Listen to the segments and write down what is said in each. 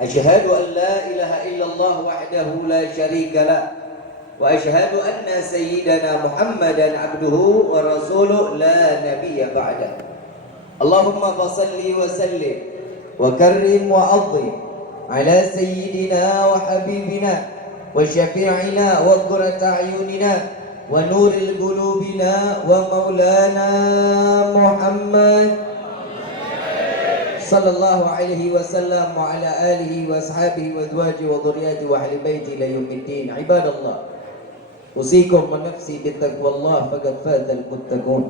أشهد أن لا إله إلا الله وحده لا شريك له وأشهد أن سيدنا محمدا عبده ورسوله لا نبي بعده اللهم فصل وسلم وكرم وعظم على سيدنا وحبيبنا وشفيعنا وقرة أعيننا ونور قلوبنا ومولانا محمد صلى الله عليه وسلم وعلى آله وأصحابه وأزواجه وذرياته وأهل بيته إلى يوم الدين. عباد الله، أوصيكم ونفسي بتقوى الله فقد فاز المتقون.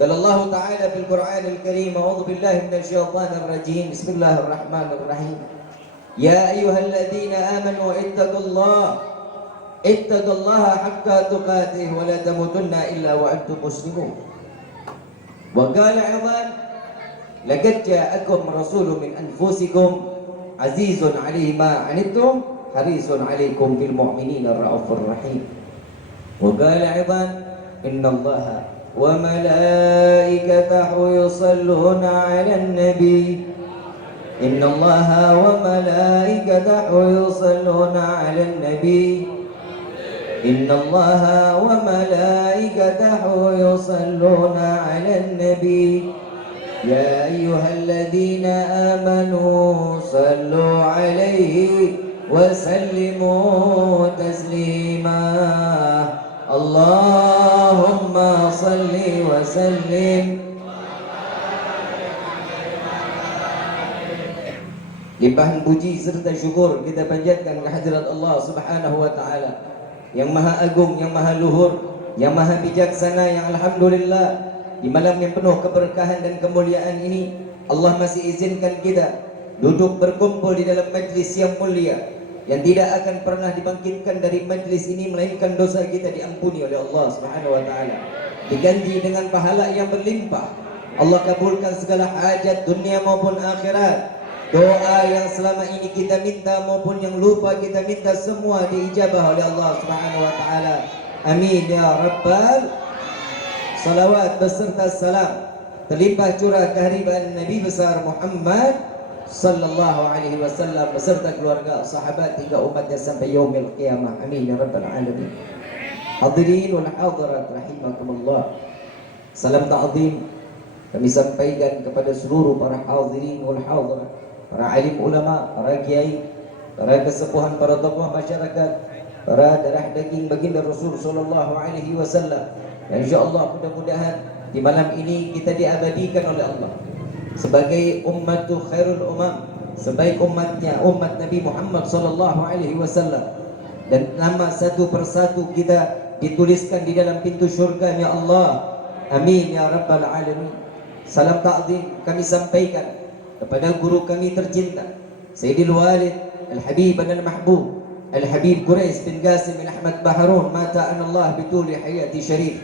قال الله تعالى في القرآن الكريم: أعوذ بالله من الشيطان الرجيم، بسم الله الرحمن الرحيم. يا أيها الذين آمنوا اتقوا الله حق تقاته ولا تموتن إلا وأنتم مسلمون. وقال أيضا: لقد جاءكم رسول من أنفسكم عزيز عليه ما عنتم حريص عليكم بالمؤمنين الرؤوف الرحيم. وقال أيضا: إن الله وملائكته يصلون على النبي إن الله وملائكته يصلون على النبي إن الله وملائكته يصلون على النبي يا أيها الذين آمنوا صلوا عليه وسلموا تسليما اللهم صل وسلم. Limpahan puji serta syukur kita panjatkan kehadirat Allah Subhanahu wa taala yang Maha Agung, yang Maha Luhur, yang Maha Bijaksana, yang alhamdulillah di malam yang penuh keberkahan dan kemuliaan ini Allah masih izinkan kita duduk berkumpul di dalam majlis yang mulia yang tidak akan pernah dibangkitkan dari majlis ini melainkan dosa kita diampuni oleh Allah Subhanahu wa taala, diganti dengan pahala yang berlimpah. Allah kabulkan segala hajat dunia maupun akhirat. Doa yang selama ini kita minta maupun yang lupa kita minta semua diijabah oleh Allah Subhanahu wa taala. Amin ya rabbal. Salawat beserta salam terlimpah curah kehadiran Nabi besar Muhammad sallallahu alaihi wasallam beserta keluarga, sahabat hingga umatnya sampai yaumil qiyamah. Amin ya rabbal alamin. Hadirin wal hadirat rahimakumullah. Salam ta'zim kami sampaikan kepada seluruh para hadirin wal hadirat, para alim ulama, para kiai, para kesepuhan, para tokoh masyarakat, para darah daging baginda Rasul sallallahu alaihi wasallam. Dan insyaallah mudah-mudahan di malam ini kita diabadikan oleh Allah sebagai ummatul khairul umam, sebaik umatnya umat Nabi Muhammad sallallahu alaihi wasallam, dan nama satu persatu kita dituliskan di dalam pintu syurga-Nya Allah. Amin ya rabbal alamin. Salam ta'zim kami sampaikan kepada guru kami tercinta Sayyidil Walid Al-Habib Al-Mahbub Al-Habib Quraish bin Qasim bin Ahmad Baharun mata anallah bituli hayati syarif.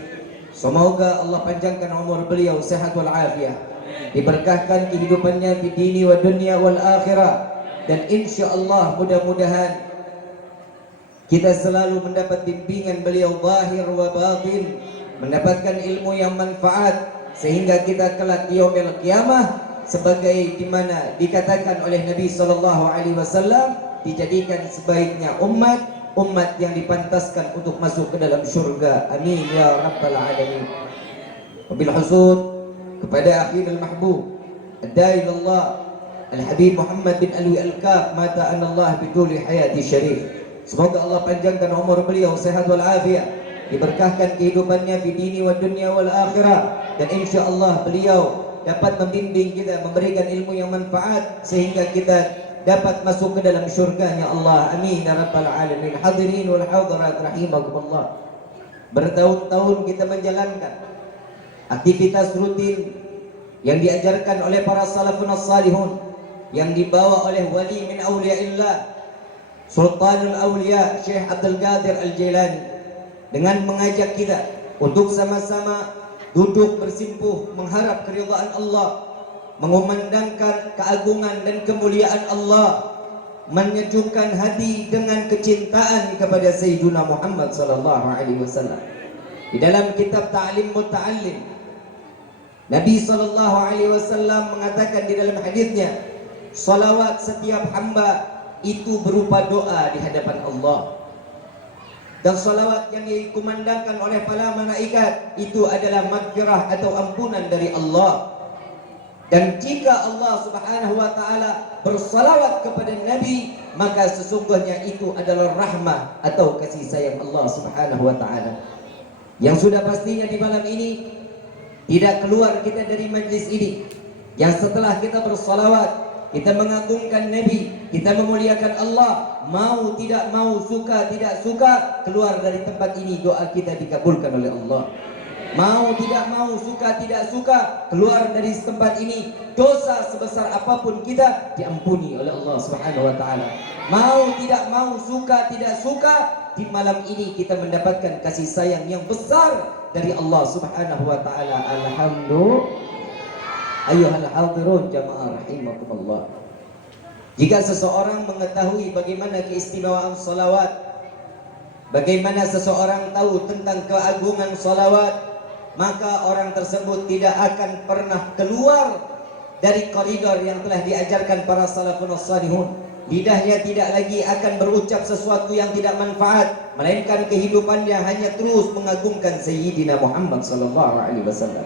Semoga Allah panjangkan umur beliau sehat wal afiah, diberkahkan kehidupannya di dini wa dunia wal akhirah, dan insyaallah mudah-mudahan kita selalu mendapat bimbingan beliau zahir wa batin, mendapatkan ilmu yang manfaat sehingga kita kelak di yaumil qiyamah sebagai di mana dikatakan oleh Nabi sallallahu alaihi wasallam dijadikan sebaiknya umat yang dipantaskan untuk masuk ke dalam syurga. Amin ya rabbal alamin. Wabil husud kepada akhirul mahbub ad-da'i Allah Al-Habib Muhammad bin Alwi Al-Kaf mata anallah bituli hayati syarif. Semoga Allah panjangkan umur beliau sehat wal afiat, diberkahkan kehidupannya di dini wa dunia wal akhirah, dan insyaallah beliau dapat membimbing kita, memberikan ilmu yang manfaat sehingga kita dapat masuk ke dalam syurga-Nya Allah. Amin ya rabbal alamin. Hadirin wal hadirat rahimakumullah. Bertahun-tahun kita menjalankan aktivitas rutin yang diajarkan oleh para salafun salihun, yang dibawa oleh wali min awliyaillah Sultanul Awliya Syekh Abdul Qadir Al-Jailani, dengan mengajak kita untuk sama-sama duduk bersimpuh mengharap keridhaan Allah, mengumandangkan keagungan dan kemuliaan Allah, menyejukkan hati dengan kecintaan kepada Sayyiduna Muhammad sallallahu alaihi wasallam. Di dalam kitab Ta'lim Muta'allim, Nabi sallallahu alaihi wasallam mengatakan di dalam hadisnya, salawat setiap hamba itu berupa doa di hadapan Allah. Dan salawat yang dikumandangkan oleh para malaikat itu adalah maghfirah atau ampunan dari Allah. Dan jika Allah Subhanahu wa taala bersalawat kepada Nabi, maka sesungguhnya itu adalah rahmah atau kasih sayang Allah Subhanahu wa taala. Yang sudah pastinya di malam ini tidak keluar kita dari majlis ini yang setelah kita bersalawat, kita mengagungkan Nabi, kita memuliakan Allah, mau tidak mau, suka tidak suka, keluar dari tempat ini doa kita dikabulkan oleh Allah. Mau tidak mau, suka tidak suka, keluar dari tempat ini, dosa sebesar apapun kita diampuni oleh Allah Subhanahu wa taala. Mau tidak mau, suka tidak suka, di malam ini kita mendapatkan kasih sayang yang besar dari Allah Subhanahu wa taala. Alhamdulillah. Ayuhal hadirun jamaah rahimakumullah. Jika seseorang mengetahui bagaimana keistimewaan salawat, bagaimana seseorang tahu tentang keagungan salawat, maka orang tersebut tidak akan pernah keluar dari koridor yang telah diajarkan para salafun salihun. Lidahnya tidak lagi akan berucap sesuatu yang tidak manfaat, melainkan kehidupannya hanya terus mengagungkan Sayyidina Muhammad sallallahu alaihi wasallam.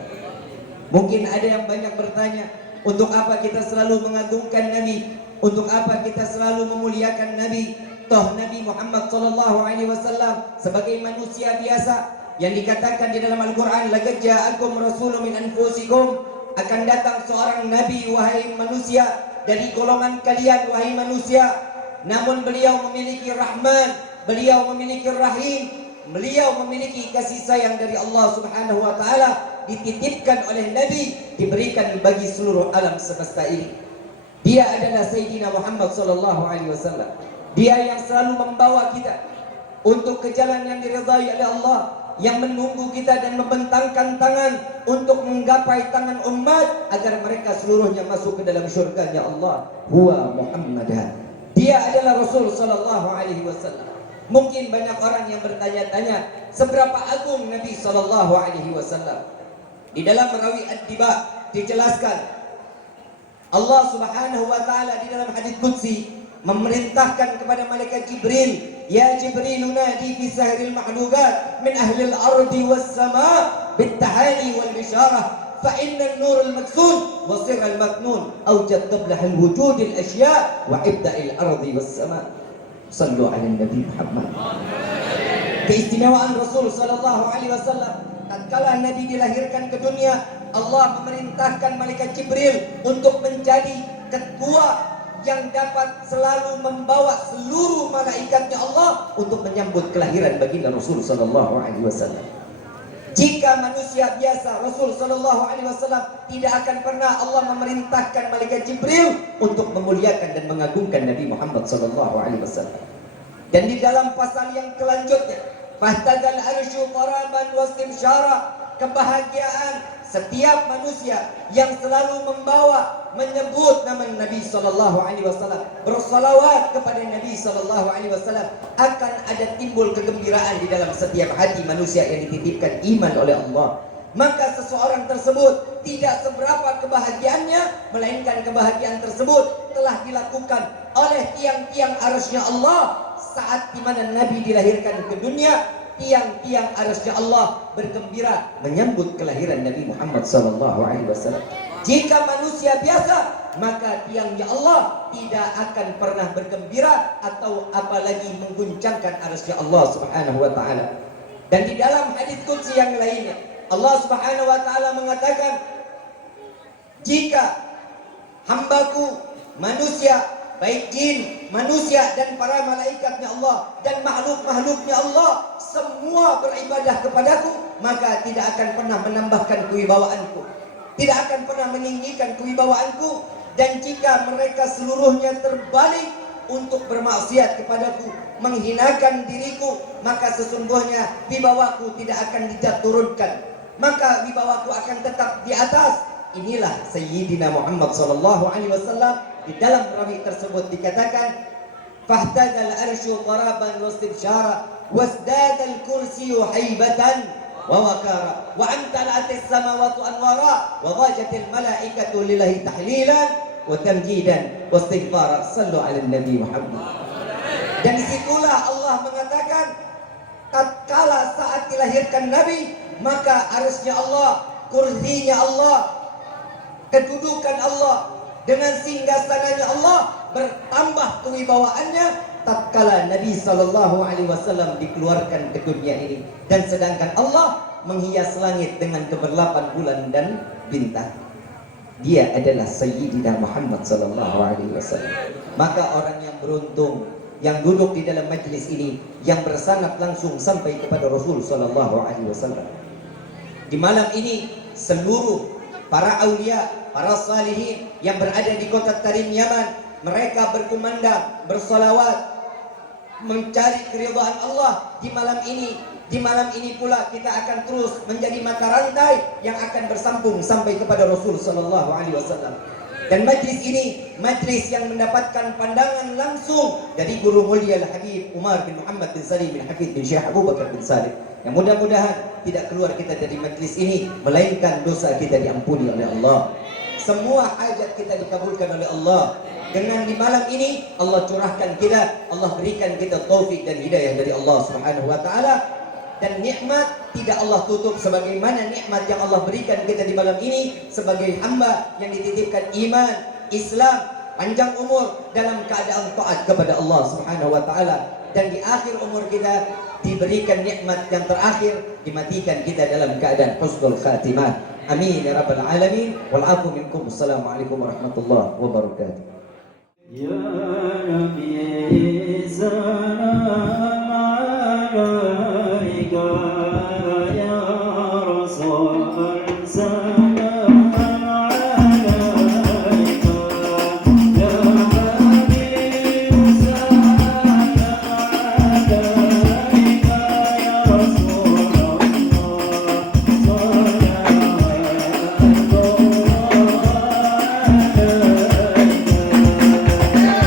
Mungkin ada yang banyak bertanya, untuk apa kita selalu mengagungkan Nabi? Untuk apa kita selalu memuliakan Nabi? Toh Nabi Muhammad sallallahu alaihi wasallam sebagai manusia biasa yang dikatakan di dalam Al-Qur'an, laqad ja'akum rasulun min anfusikum, akan datang seorang nabi wahai manusia dari golongan kalian wahai manusia. Namun beliau memiliki rahman, beliau memiliki rahim, beliau memiliki kasih sayang dari Allah Subhanahu wa taala, dititipkan oleh Nabi, diberikan bagi seluruh alam semesta ini. Dia adalah Sayyidina Muhammad sallallahu alaihi wasallam. Dia yang selalu membawa kita untuk ke jalan yang diridhai oleh Allah, yang menunggu kita dan membentangkan tangan untuk menggapai tangan umat agar mereka seluruhnya masuk ke dalam syurga-Nya Allah. Huwa Muhammadah. Dia adalah Rasul sallallahu alaihi wasallam. Mungkin banyak orang yang bertanya-tanya, seberapa agung Nabi sallallahu alaihi wasallam? Di dalam Rawi At-Tiba dijelaskan, Allah Subhanahu wa taala di dalam hadits qudsi memerintahkan kepada malaikat Jibril, ya Jibril nadi fi sahril mahlukat min ahli al-ardi was sama bit-tahani wal bisharah fa inna an-nur al-maksun wa sirr al-maknun awjad qabla al-wujud al-ashya wa ibda' al-ardi was sama. Sallu ala Nabi Muhammad. Keistimewaan Rasul sallallahu alaihi wasallam, tatkala Nabi dilahirkan ke dunia, Allah memerintahkan malaikat Jibril untuk menjadi ketua yang dapat selalu membawa seluruh malaikatnya Allah untuk menyambut kelahiran baginda Rasul sallallahu alaihi wasallam. Jika manusia biasa, Rasul sallallahu alaihi wasallam tidak akan pernah Allah memerintahkan malaikat Jibril untuk memuliakan dan mengagungkan Nabi Muhammad sallallahu alaihi wasallam. Dan di dalam pasal yang selanjutnya, fahtadal arsyu qaraban wastimsyara, kebahagiaan setiap manusia yang selalu membawa menyebut nama Nabi sallallahu alaihi wasallam, bersalawat kepada Nabi sallallahu alaihi wasallam, akan ada timbul kegembiraan di dalam setiap hati manusia yang dititipkan iman oleh Allah. Maka seseorang tersebut tidak seberapa kebahagiaannya, melainkan kebahagiaan tersebut telah dilakukan oleh tiang-tiang arasy-Nya Allah saat di mana Nabi dilahirkan ke dunia. Tiang-tiang arasy Allah bergembira menyambut kelahiran Nabi Muhammad SAW. Jika manusia biasa, maka tiangnya Allah tidak akan pernah bergembira atau apalagi mengguncangkan arasy Allah Subhanahu wa taala. Dan di dalam hadits qudsi yang lainnya, Allah Subhanahu wa taala mengatakan, jika hambaku manusia, baik jin, manusia dan para malaikatnya Allah dan makhluk-makhluknya Allah semua beribadah kepadaku, maka tidak akan pernah menambahkan kewibawaanku, tidak akan pernah meninggikan kewibawaanku. Dan jika mereka seluruhnya terbalik untuk bermaksiat kepadaku, menghinakan diriku, maka sesungguhnya wibawaku tidak akan diturunkan, maka wibawaku akan tetap di atas. Inilah Sayyidina Muhammad sallallahu alaihi wasallam. Di dalam rawi tersebut dikatakan, fahtadal arsyu qaraban wastibsyara wasdadal kursiyyu haibatan wa wakara wa amtala'atis samawati anwara wa dhajatil malaikatu lillahi tahlilan wa tamjidan wastighfara. Sallu ala Nabi Muhammad. Dan disitulah Allah mengatakan, tatkala saat dilahirkan Nabi, maka arsy-Nya Allah, kursinya Allah, kedudukan Allah dengan singgasananya Allah bertambah kewibawaannya tatkala Nabi SAW dikeluarkan ke dunia ini. Dan sedangkan Allah menghias langit dengan keberlapan bulan dan bintang. Dia adalah Sayyidina Muhammad SAW. Maka orang yang beruntung yang duduk di dalam majlis ini, yang bersanad langsung sampai kepada Rasul SAW. Di malam ini seluruh para aulia, para salihin yang berada di kota Tarim Yaman, mereka berkumandang, bersolawat, mencari keridhaan Allah di malam ini. Di malam ini pula kita akan terus menjadi mata rantai yang akan bersambung sampai kepada Rasul SAW. Dan majlis ini majlis yang mendapatkan pandangan langsung dari guru mulia Al-Habib Umar bin Muhammad bin Salim bin Hafid bin Syekh Abu Bakar bin Salim. Yang mudah-mudahan tidak keluar kita dari majlis ini melainkan dosa kita diampuni oleh Allah. Semua hajat kita dikabulkan oleh Allah. Dengan di malam ini Allah curahkan kita, Allah berikan kita taufik dan hidayah dari Allah Subhanahu wa taala. Dan nikmat tidak Allah tutup sebagaimana nikmat yang Allah berikan kita di malam ini sebagai hamba yang dititipkan iman, Islam, panjang umur dalam keadaan taat kepada Allah Subhanahu wa taala. Dan di akhir umur kita diberikan nikmat yang terakhir, dimatikan kita dalam keadaan husnul khatimah. Amin ya rabbal alamin. Wal afu minkum. Assalamualaikum warahmatullahi wabarakatuh. Ya Nabi salam alaika ya Rasul salam alaika ya Nabi salam alaika ya Rasulullah salam alaika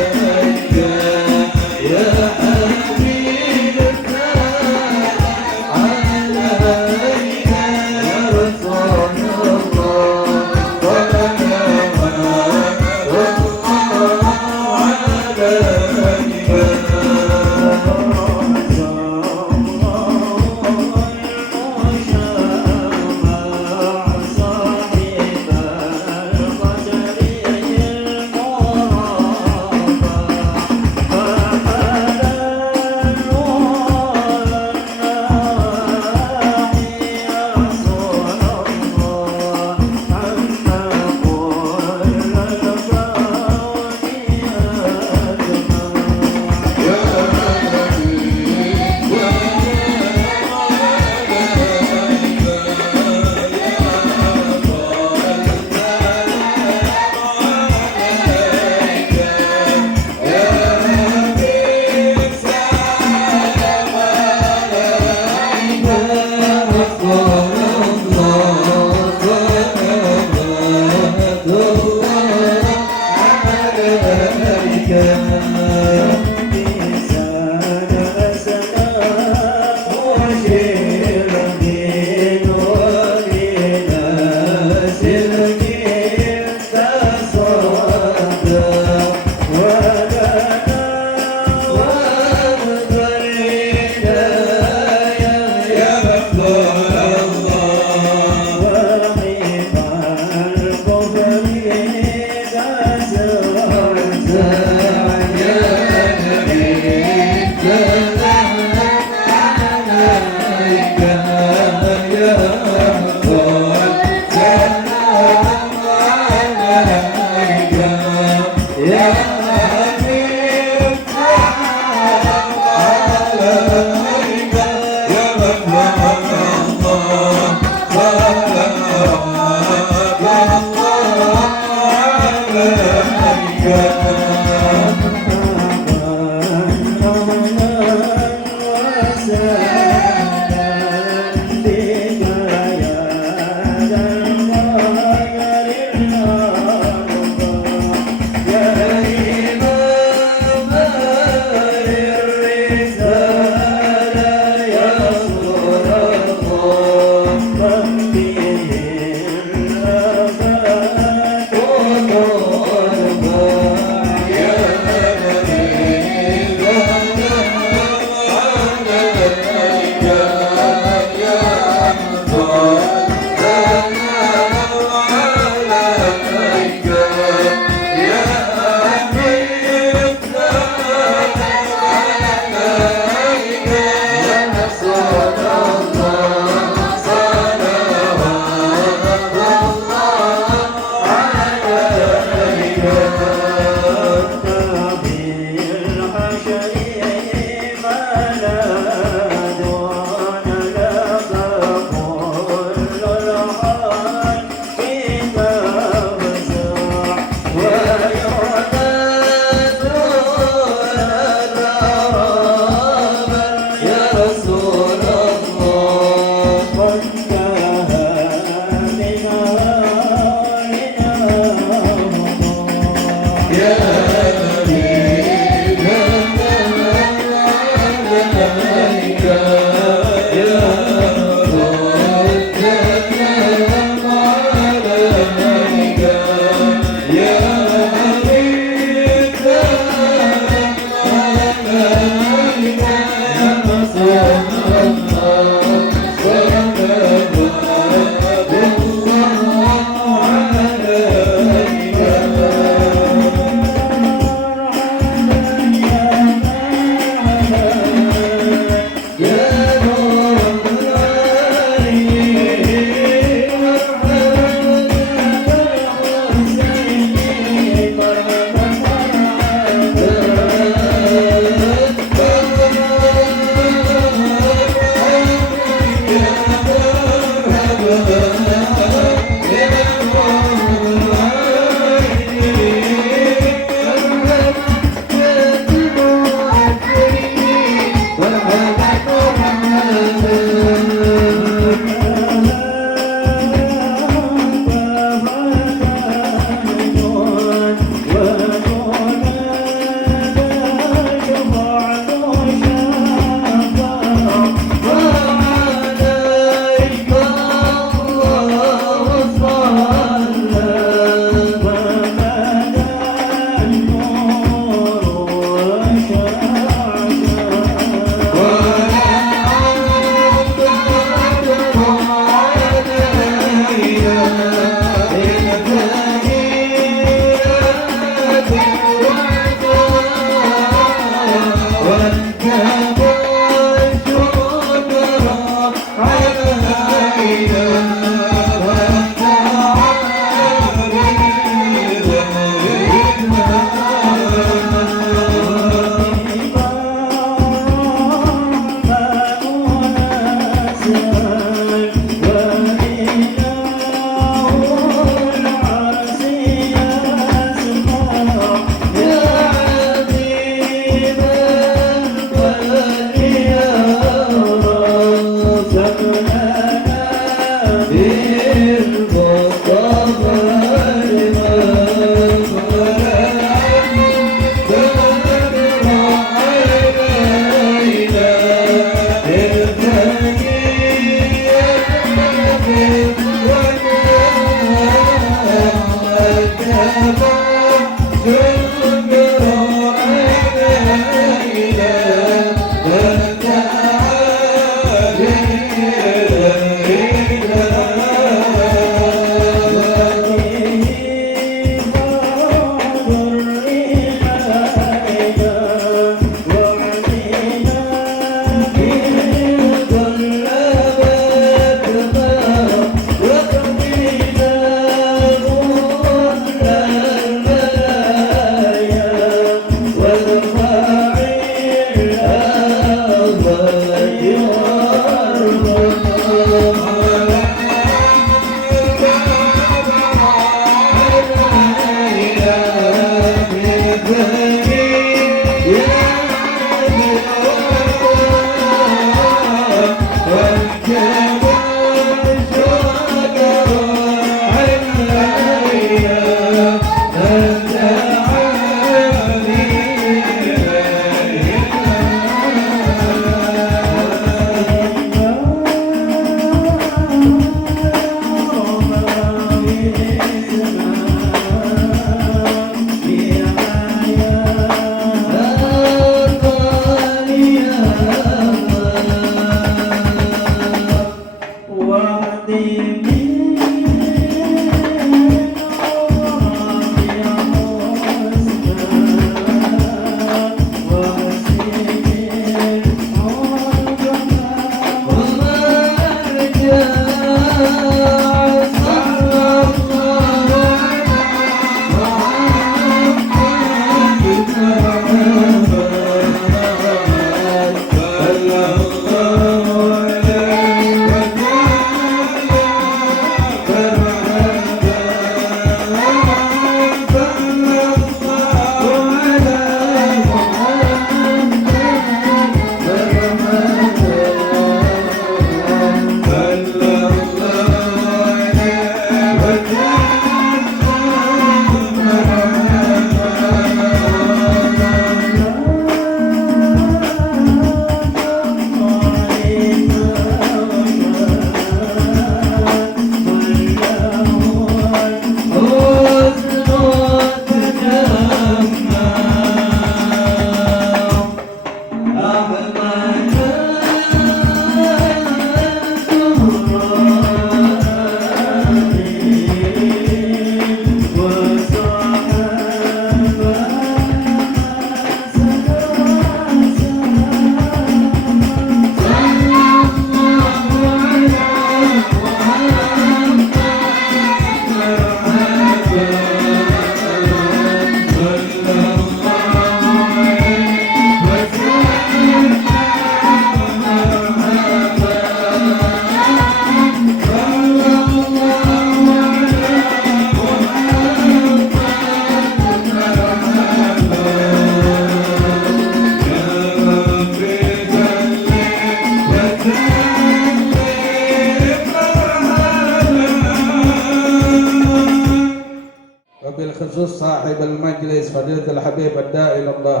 صاحب المجلس فضيلة الحبيب الداعي إلى الله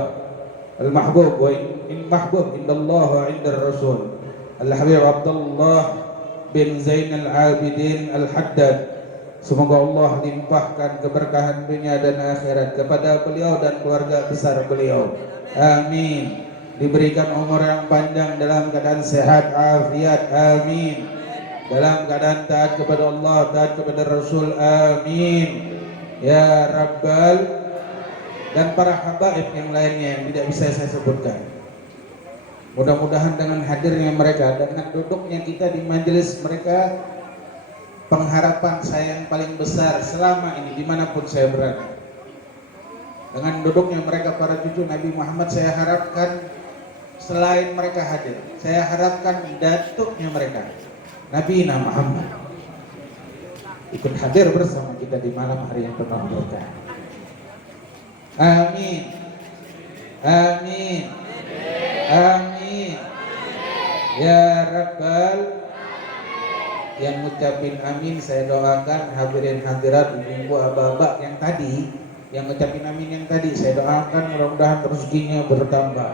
المحبوب وإن محبوب عند الله وعند الرسول الحبيب عبد الله bin Zainal Abidin Al-Haddad. Semoga Allah limpahkan keberkahan dunia dan akhirat kepada beliau dan keluarga besar beliau. Amin. Diberikan umur yang panjang dalam keadaan sehat afiat. Amin. Dalam keadaan taat kepada Allah, taat kepada Rasul. Amin. Ya Rabbal, dan para habaib yang lainnya yang tidak bisa saya sebutkan. Mudah-mudahan dengan hadirnya mereka, dengan duduknya kita di majelis mereka, pengharapan saya yang paling besar selama ini dimanapun saya berada. Dengan duduknya mereka para cucu Nabi Muhammad, saya harapkan selain mereka hadir, saya harapkan datuknya mereka, Nabi Muhammad, ikut hadir bersama kita di malam hari yang penuh berkah. Amin. Amin. Amin. Ya Rabbal, yang ngucapin amin saya doakan hadirin hadirat ibu abah yang tadi, yang ngucapin amin yang tadi saya doakan mudah-mudahan rezekinya bertambah.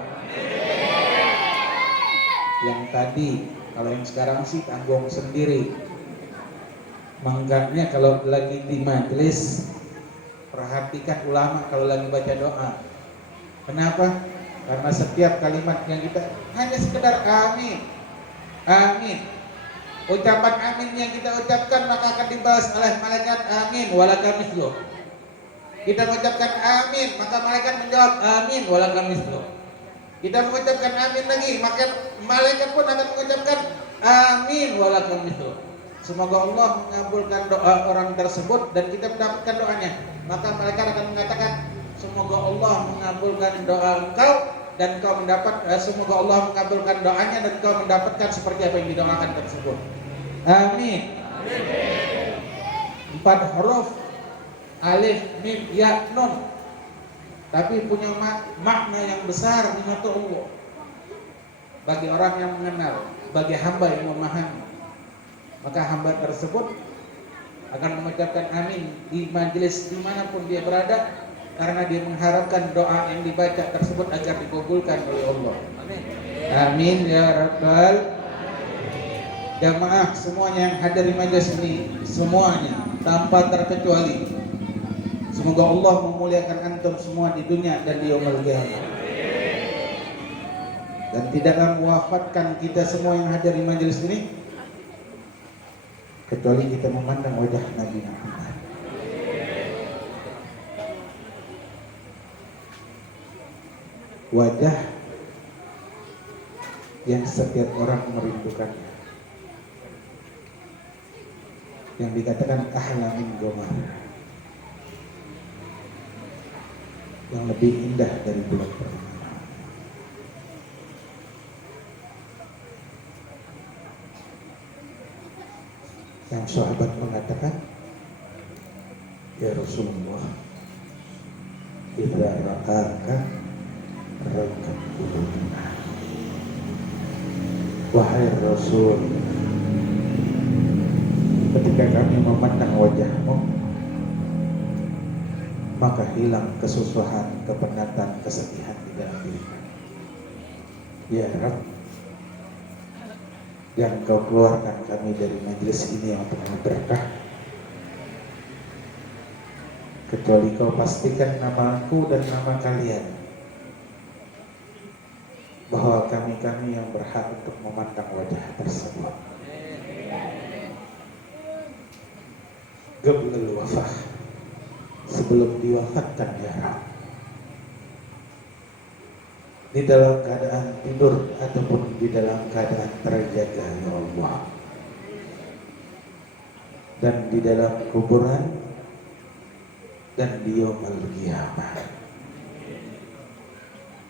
Yang tadi, kalau yang sekarang sih tanggung sendiri. Makanya kalau lagi di majelis, perhatikan ulama kalau lagi baca doa. Kenapa? Karena setiap kalimat yang kita hanya sekedar amin, amin. Ucapan amin yang kita ucapkan maka akan dibalas oleh malaikat amin walaka mislu. Kita mengucapkan amin maka malaikat menjawab amin walaka mislu. Kita mengucapkan amin lagi maka malaikat pun akan mengucapkan amin walaka mislu. Semoga Allah mengabulkan doa orang tersebut dan kita mendapatkan doanya. Maka malaikat akan mengatakan, semoga Allah mengabulkan doa engkau dan kau mendapat, semoga Allah mengabulkan doanya dan kau mendapatkan seperti apa yang didoakan tersebut. Amin. 4 huruf alif, mim, ya, nun, tapi punya makna yang besar di mata Allah bagi orang yang mengenal, bagi hamba yang memahami. Maka hamba tersebut akan mengucapkan amin di majelis dimanapun dia berada, karena dia mengharapkan doa yang dibaca tersebut agar dikabulkan oleh Allah. Amin ya Rabbal. Jamaah semuanya yang hadir di majelis ini, semuanya tanpa terkecuali, semoga Allah memuliakan antum semua di dunia dan di yaumul qiyamah, dan tidaklah mewafatkan kita semua yang hadir di majelis ini kecuali kita memandang wajah Nabi Muhammad. Wajah yang setiap orang merindukannya, yang dikatakan ahla min qamar, yang lebih indah dari bulan purnama. Yang sahabat mengatakan, ya Rasulullah, idza ra'aka rakat qulubuna. Wahai Rasul, ketika kami memandang wajahmu, maka hilang kesusahan, kepenatan, kesedihan di dalam diri kami. Ya Rabb, yang kau keluarkan kami dari majelis ini yang penuh berkah, kecuali kau pastikan namaku dan nama kalian, bahwa kami yang berhak untuk memandang wajah tersebut. Qablal wafah, sebelum diwafatkan ya Rabb, di dalam keadaan tidur ataupun di dalam keadaan terjaga ya Allah, dan di dalam kuburan dan di yaumul qiyamah.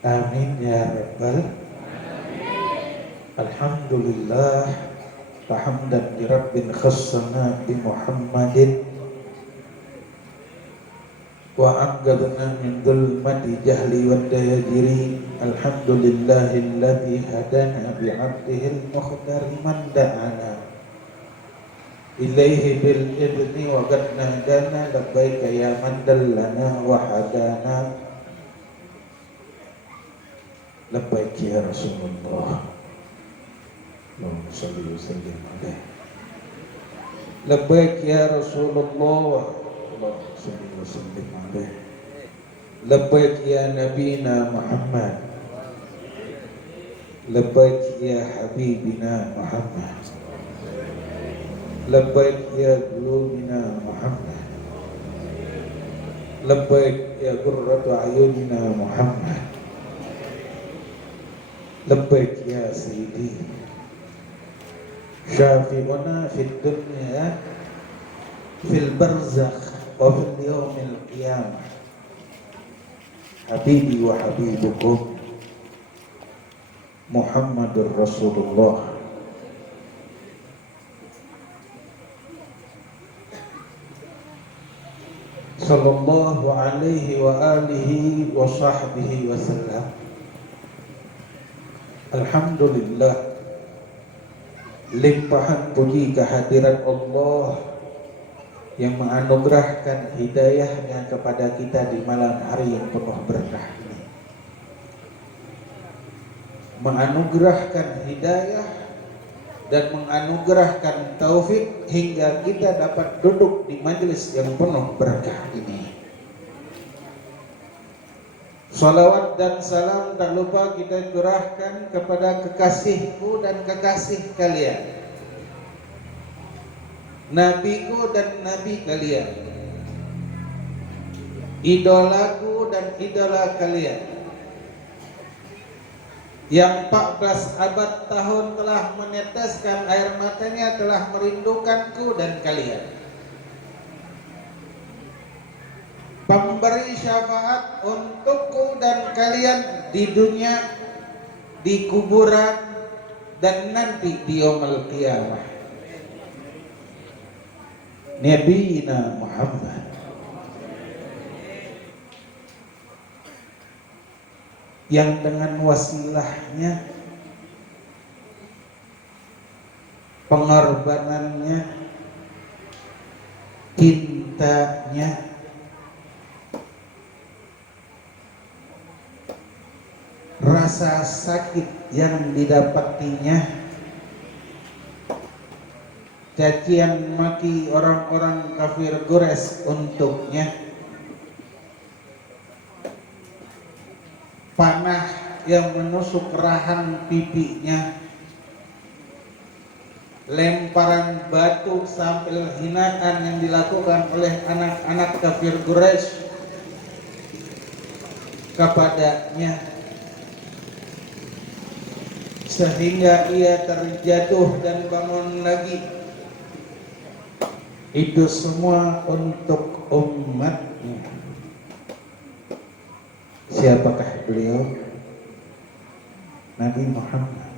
Amin ya Rabbal. Alhamdulillah hamdan li rabbin khassana bi Muhammadin wa anqadhna min dhulmati jahli wad dayajiri. Alhamdulillahilladzi hadana bi 'abdihil mukhtari man da'ana ilaihi bil idni wa qad nahdana labbaika ya man dallana wa hadana labbaik ya Rasulullah Allahumma shalli wa sallim alaihi labbaik ya Rasulullah Allahumma shalli wa sallim alaihi labbaik ya nabina Muhammad labbaik ya habibina Muhammad labbaik ya qulubina Muhammad labbaik ya qurratu ayunina Muhammad labbaik ya sayyidi syafi'una fid dunya fil barzakh wa fil yawmil qiyamah habibi wa habibukum Muhammadur Rasulullah sallallahu alaihi wa alihi wa sahbihi wa sallam. Alhamdulillah, limpahan puji kehadirat Allah yang menganugerahkan hidayahnya kepada kita di malam hari yang penuh berkah ini. Menganugerahkan hidayah dan menganugerahkan taufik hingga kita dapat duduk di majelis yang penuh berkah ini. Salawat dan salam tak lupa kita curahkan kepada kekasihku dan kekasih kalian, nabiku dan nabi kalian, idolaku dan idola kalian, yang 14 abad tahun telah meneteskan air matanya, telah merindukanku dan kalian, pemberi syafaat untukku dan kalian di dunia, di kuburan, dan nanti di yaumul qiyamah. Nabiyina Muhammad yang dengan wasilahnya, pengorbanannya, cintanya, rasa sakit yang didapatinya, cacian maki orang-orang kafir Quraisy untuknya, panah yang menusuk rahang pipinya, lemparan batu sambil hinaan yang dilakukan oleh anak-anak kafir Quraisy kepadanya, sehingga ia terjatuh dan bangun lagi. Itu semua untuk umatnya. Siapakah beliau? Nabi Muhammad,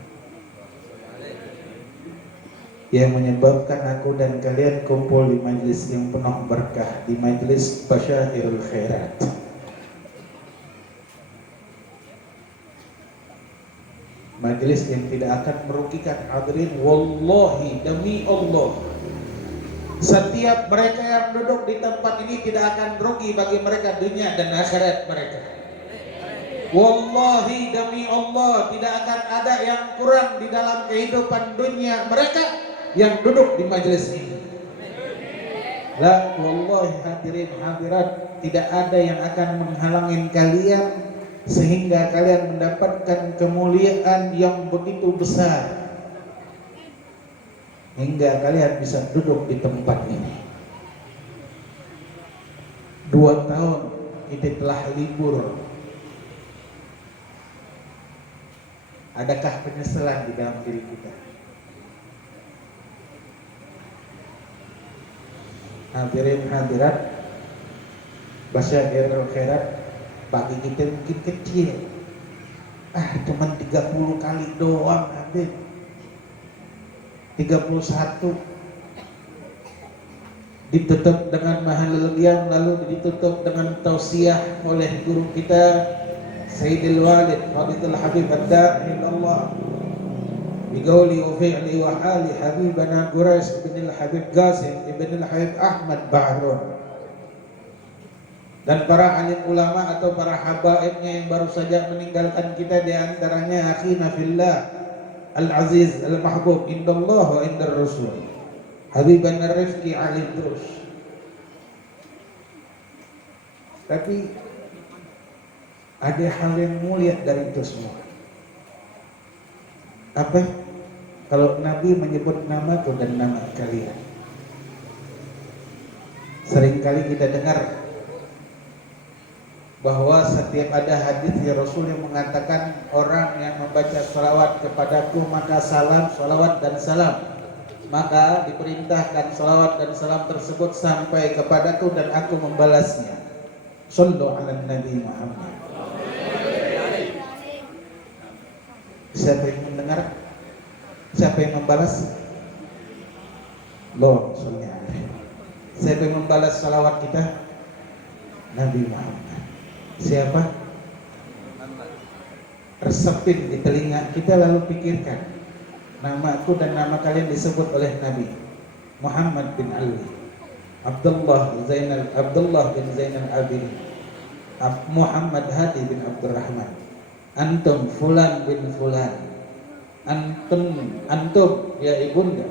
yang menyebabkan aku dan kalian kumpul di majlis yang penuh berkah, di majlis Basyairul Khairat. Majlis yang tidak akan merugikan hadirin. Wallahi, demi Allah, setiap mereka yang duduk di tempat ini tidak akan rugi bagi mereka dunia dan akhirat mereka. Wallahi, demi Allah, tidak akan ada yang kurang di dalam kehidupan dunia mereka yang duduk di majelis ini. La, wallahi hadirin hadirat, tidak ada yang akan menghalangin kalian sehingga kalian mendapatkan kemuliaan yang begitu besar hingga kalian bisa duduk di tempat ini. 2 tahun kita telah libur. Adakah penyesalan di dalam diri kita? Hadirin hadirat, Basyairul Khairat bagi kita mungkin kecil. Cuman 30 kali doang Habib. 31 ditutup dengan mahalul qiyam, lalu ditutup dengan tausiah oleh guru kita Sayyidil Walid Fadilul Habib Ad-Da'i Allah بقولي وفعلي وحالي حبيبنا قريش بن الحبيب قاسم بن الحبيب Ahmad Bahrun, dan para alim ulama atau para habaibnya yang baru saja meninggalkan kita, di antaranya akhina fillah al-aziz al-mahbub indallah wa indar rasul Habibana Rifki Ali Terus. Tapi ada hal yang mulia dari itu semua. Apa? Kalau Nabi menyebut namaku dan nama kalian. Seringkali kita dengar bahwa setiap ada hadis ya Rasul yang mengatakan orang yang membaca salawat kepadaku maka salam, salawat dan salam, maka diperintahkan salawat dan salam tersebut sampai kepadaku dan aku membalasnya. Sallu ala Nabi Muhammad. Siapa yang mendengar? Siapa yang membalas? Allahumma sholli alaihi. Siapa yang membalas salawat kita? Nabi Muhammad. Siapa? Resepin di telinga kita, lalu pikirkan, namaku dan nama kalian disebut oleh Nabi Muhammad bin Ali, Abdullah bin Zainal Abidin, Muhammad Hadi bin Abdurrahman, antum fulan bin fulan, antum ya ibunda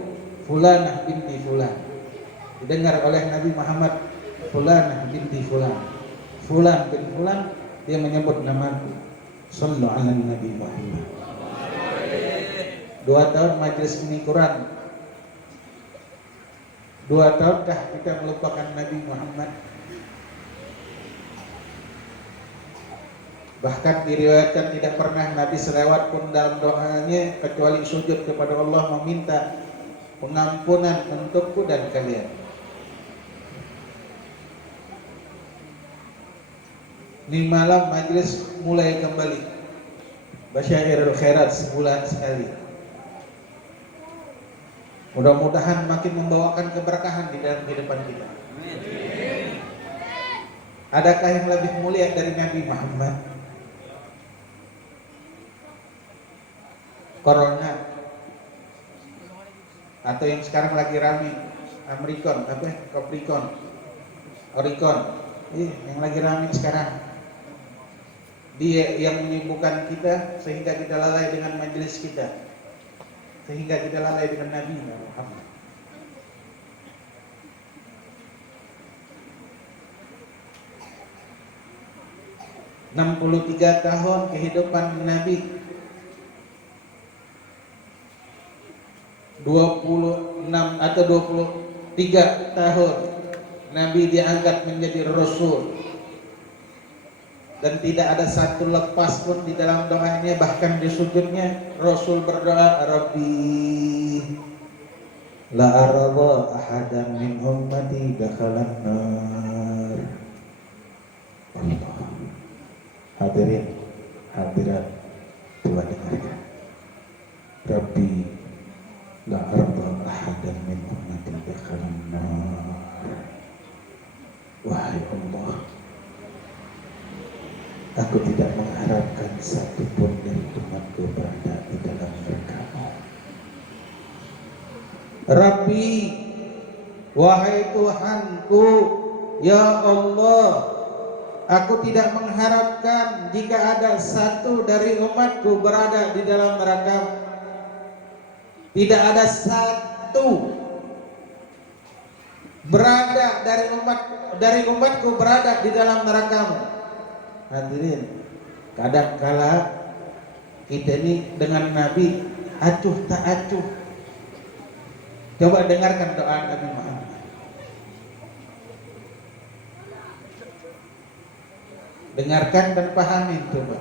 fulanah binti fulan. Didengar oleh Nabi Muhammad, fulanah binti fulan, fulan bin fulan, dia menyebut namaku. Sallu ala Nabi Muhammad. 2 tahun majelis ini Quran. 2 tahunkah kita melupakan Nabi Muhammad? Bahkan diriwayatkan tidak pernah Nabi selewat pun dalam doanya kecuali sujud kepada Allah meminta pengampunan untukku dan kalian. Di malam majelis mulai kembali Basyairul Khairat sebulan sekali. Mudah-mudahan makin membawakan keberkahan di dalam kehidupan kita. Adakah yang lebih mulia dari Nabi Muhammad? Corona atau yang sekarang lagi rame Amerikon, Capricorn, Oricon, yang lagi rame sekarang. Dia yang menyibukkan kita sehingga kita lalai dengan majelis kita, sehingga kita lalai dengan Nabi Muhammad. (63 tahun kehidupan Nabi, 26 atau 23 tahun Nabi diangkat menjadi Rasul, dan tidak ada satu lepas pun di dalam doanya, bahkan di sujudnya Rasul berdoa, Rabbi la arada ahadan min ummati dakhalan nar. Allah. Hadirin hadirat, coba dengarkan. Rabbi la arda ahadan min ummati dakhalan nar. Wahai Allah, aku tidak mengharapkan satu pun dari umatku berada di dalam neraka-Mu. Rabbi, wahai Tuhanku, ya Allah, aku tidak mengharapkan jika ada satu dari umatku berada di dalam neraka. Tidak ada satu berada dari umatku berada di dalam neraka-Mu. Hadirin, kadang-kala kita ini dengan Nabi acuh tak acuh. Coba dengarkan doa Nabi Muhammad. Dengarkan dan pahami coba.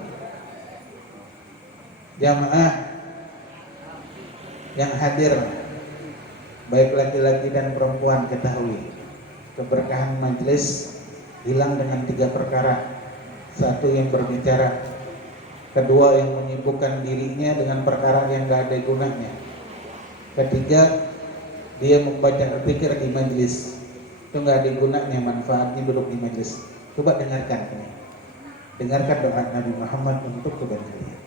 Jamaah yang hadir, baik laki-laki dan perempuan, ketahui keberkahan majelis hilang dengan 3 perkara. 1, yang berbicara. 2, yang menyibukkan dirinya dengan perkara yang gak ada gunanya. 3, dia membaca zikir di majelis. Itu gak ada gunanya, manfaatnya duduk di majelis. Coba dengarkan ini. Dengarkan doa Nabi Muhammad untuk kalian.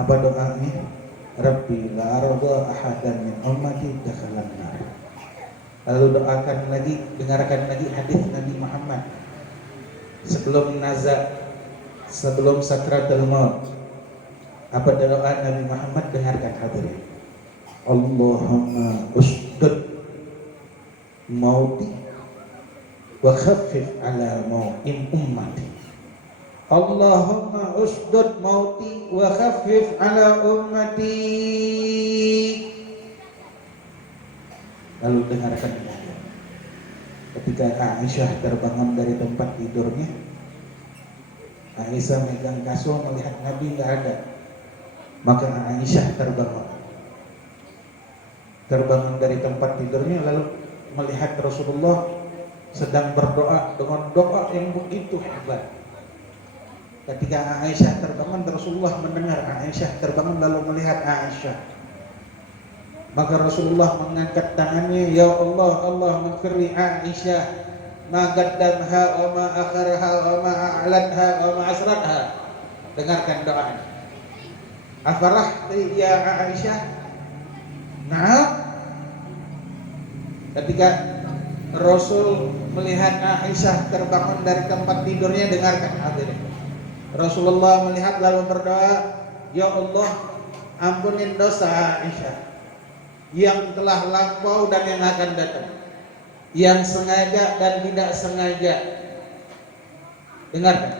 Apa doanya? Rabbi la arda ahadan min ummati dakhalan nar. Lalu doakan lagi, dengarkan lagi hadis Nabi Muhammad sebelum nazak, sebelum sakratul maut. Apa doa Nabi Muhammad? Dengarkan hadirin. Allahumma usdud mauti wa khaffif ala mautin ummati. Allahumma usdud mauti wa khaffif ala ummati. Lalu dengarkan ini. Ketika Aisyah terbangun dari tempat tidurnya, Aisyah megang kasur melihat Nabi tidak ada. Maka Aisyah terbangun dari tempat tidurnya, lalu melihat Rasulullah sedang berdoa dengan doa yang begitu hebat. Ketika Aisyah terbangun, Rasulullah mendengar Aisyah terbangun lalu melihat Aisyah. Maka Rasulullah mengangkat tangannya, ya Allah, Allah maghfirli Aisyah ma qaddamha wa ma akharha wa ma a'latha wa ma asratha. Dengarkan doanya. Afarahti ya Aisyah? Nah, ketika Rasul melihat Aisyah terbangun dari tempat tidurnya, dengarkan hadirin. Rasulullah melihat lalu berdoa, ya Allah, ampunin dosa Aisyah yang telah lampau dan yang akan datang, yang sengaja dan tidak sengaja. Dengarkan.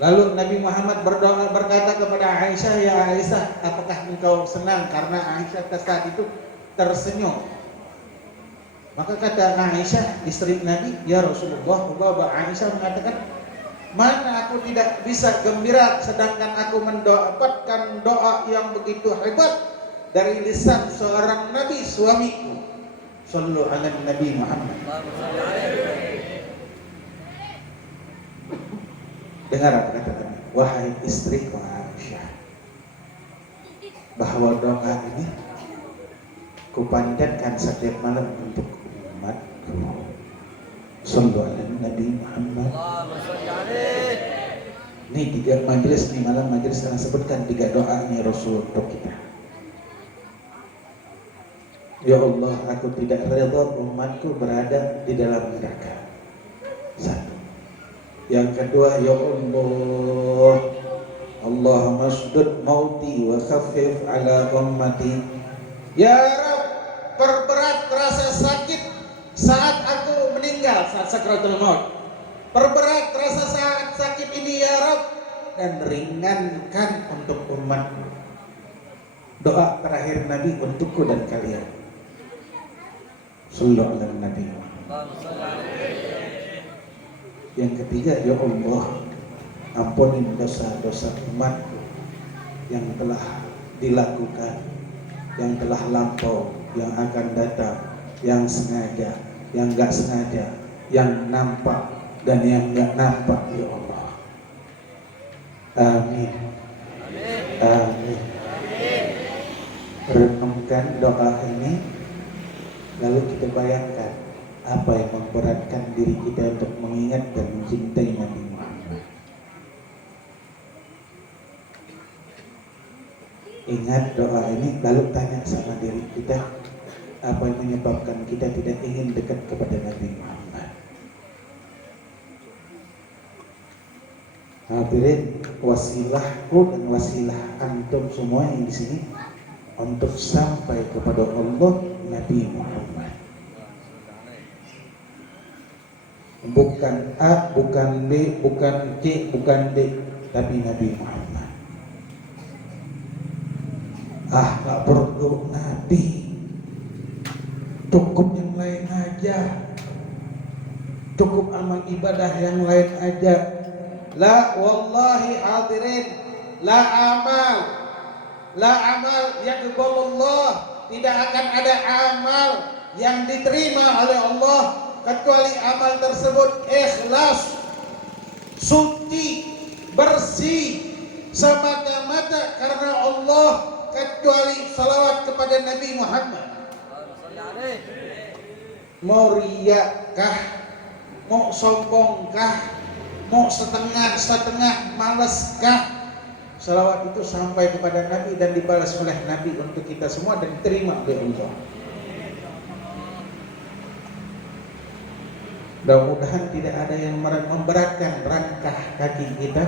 Lalu Nabi Muhammad berdoa berkata kepada Aisyah, ya Aisyah, apakah engkau senang? Karena Aisyah saat itu tersenyum. Maka kata Aisyah, istri Nabi, ya Rasulullah, Aisyah mengatakan, mana aku tidak bisa gembira sedangkan aku mendapatkan doa yang begitu hebat dari lisan seorang Nabi, suamiku. Sallu ala Nabi Muhammad. Dengar apa kata Nabi, wahai istriku Aisyah, bahwa doa ini kupanjatkan setiap malam untuk umatku. Sallu ala Nabi Muhammad. Ini 3 majelis nih, malam majelis sekarang sebutkan 3 doanya Rasul untuk kita. Ya Allah, aku tidak redha umatku berada di dalam neraka. 1. Yang kedua, ya Allah, Allahumma shdud mauti wa khaffif ala ummati. Ya Rabb, perberat rasa sakit saat aku meninggal, saat sakratul maut. Perberat rasa sakit ini ya Rabb, dan ringankan untuk umatku. Doa terakhir Nabi untukku dan kalian. Sallallahu alaihi Nabi. Yang ketiga, ya Allah, ampuni dosa-dosa umatku yang telah dilakukan, yang telah lampau, yang akan datang, yang sengaja, yang enggak sengaja, yang nampak dan yang enggak nampak, ya Allah. Amin. Amin. Renungkan doa ini, lalu kita bayangkan apa yang memberatkan diri kita untuk mengingat dan mencintai Nabi Muhammad. Ingat doa ini, lalu tanya sama diri kita, apa yang menyebabkan kita tidak ingin dekat kepada Nabi Muhammad. Hadirin, wasilahku dan wasilah antum semua yang di sini untuk sampai kepada Allah, Nabi Muhammad. Bukan A, bukan B, bukan C, bukan D, tapi Nabi Muhammad. Gak perlu Nabi, cukup yang lain aja, cukup amal ibadah yang lain aja. La wallahi hadirin, la amal yaqbalullah, tidak akan ada amal yang diterima oleh Allah kecuali amal tersebut ikhlas, suci, bersih, semata-mata karena Allah, kecuali salawat kepada Nabi Muhammad. Mau riyakah, mau sombongkah, mau setengah-setengah maleskah, Salawat itu sampai kepada Nabi dan dibalas oleh Nabi untuk kita semua dan diterima oleh Allah. Mudah-mudahan tidak ada yang memberatkan langkah kaki kita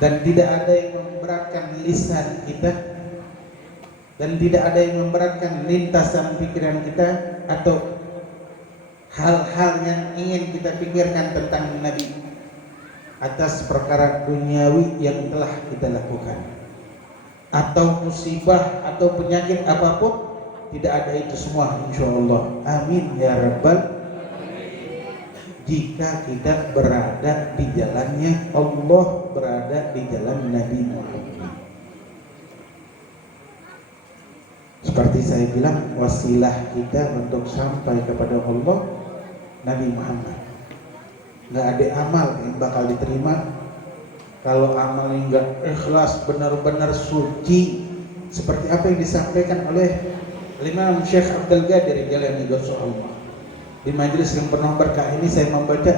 dan tidak ada yang memberatkan lisan kita dan tidak ada yang memberatkan lintasan pikiran kita atau hal-hal yang ingin kita pikirkan tentang Nabi atas perkara duniawi yang telah kita lakukan, atau musibah atau penyakit apapun, tidak ada itu semua insyaallah. Amin ya rabbal. Jika kita berada di jalannya Allah, berada di jalan Nabi Muhammad. Seperti saya bilang, wasilah kita untuk sampai kepada Allah Nabi Muhammad. Nggak ada amal yang bakal diterima kalau amalnya nggak ikhlas, benar-benar suci, seperti apa yang disampaikan oleh Imam Syekh Abdul Qadir Jalani Ghazalullah. Di majelis yang penuh berkah ini saya membaca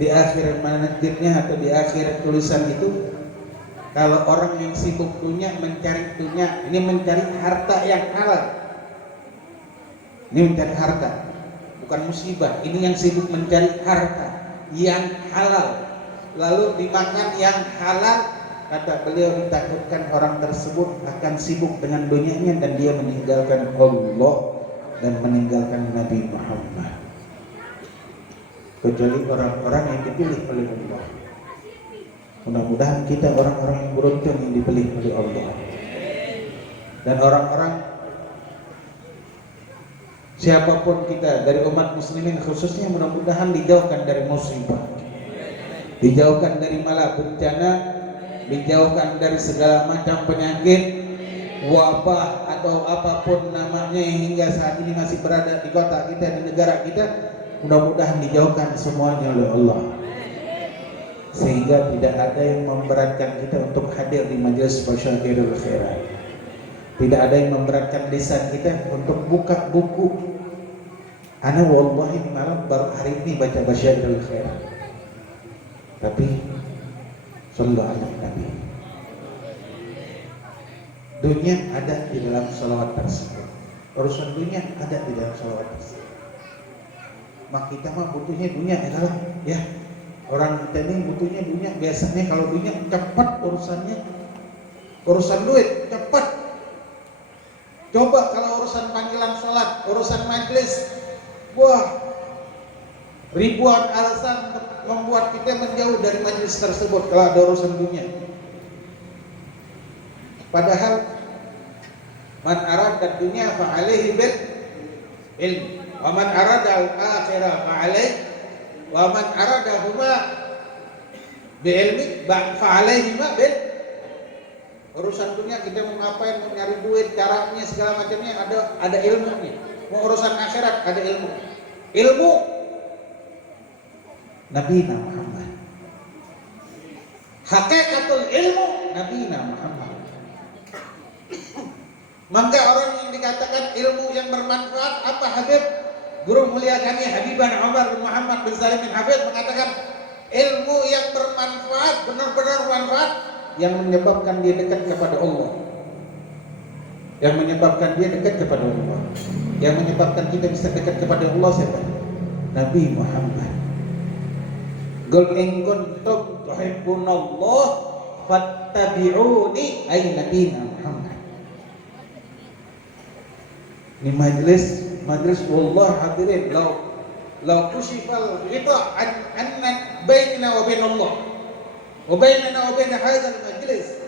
di akhir manajatnya atau di akhir tulisan itu, kalau orang yang sibuk dunia mencari dunia, ini mencari harta yang halal. Ini mencari harta, bukan musibah. Ini yang sibuk mencari harta yang halal, lalu dimakan yang halal. Kata beliau, ditakutkan orang tersebut akan sibuk dengan dunianya dan dia meninggalkan Allah dan meninggalkan Nabi Muhammad. Kecuali orang-orang yang dipilih oleh Allah. Mudah-mudahan kita orang-orang yang beruntung yang dipilih oleh Allah. Dan orang-orang, siapapun kita dari umat muslimin khususnya, mudah-mudahan dijauhkan dari musibah, dijauhkan dari malapetaka, dijauhkan dari segala macam penyakit, wabah atau apapun namanya yang hingga saat ini masih berada di kota kita, di negara kita. Mudah-mudahan dijauhkan semuanya oleh Allah, sehingga tidak ada yang memberatkan kita untuk hadir di majelis Basyairul Khairat. Tidak ada yang memberatkan lisan kita untuk buka buku. Ana wallahi di malam baru hari ini baca Basyairul Khairat. Tapi sallallahu alaihi Nabi. Dunia ada di dalam salawat tersebut. Urusan dunia ada di dalam salawat tersebut. Mak kita mah butuhnya dunia ya. Orang kita ini butuhnya dunia. Biasanya kalau dunia cepat urusannya, urusan duit cepat. Coba kalau urusan panggilan sholat, urusan majelis, wah, ribuan alasan membuat kita menjauh dari majelis tersebut kalau ada urusan dunia. Padahal man arada dunia fa alaihi bil ilm, wa man arada al-akhirah fa alaihi, wa man arada huma bi ilmi fa alaihi ma bil. Urusan dunia kita mau ngapain, mau nyari duit, caranya segala macamnya ada ilmunya. Mau urusan akhirat ada ilmu Nabi Muhammad. Hakikatul ilmu Nabi Muhammad. Maka orang yang dikatakan ilmu yang bermanfaat apa, Habib? Guru mulia kami Habiban Umar bin Muhammad bin Salim bin Habib mengatakan ilmu yang bermanfaat, benar-benar bermanfaat, yang menyebabkan dia dekat kepada Allah, yang menyebabkan dia dekat kepada Allah, yang menyebabkan kita bisa dekat kepada Allah siapa? Nabi Muhammad. Qul in kuntum tuhibbunallah fattabi'uni, ay Nabi Muhammad. Ini majlis wallah hadirin, law kushifal ghita anna bainana wa bain Allah wa bainana wa bain hadzal majlis.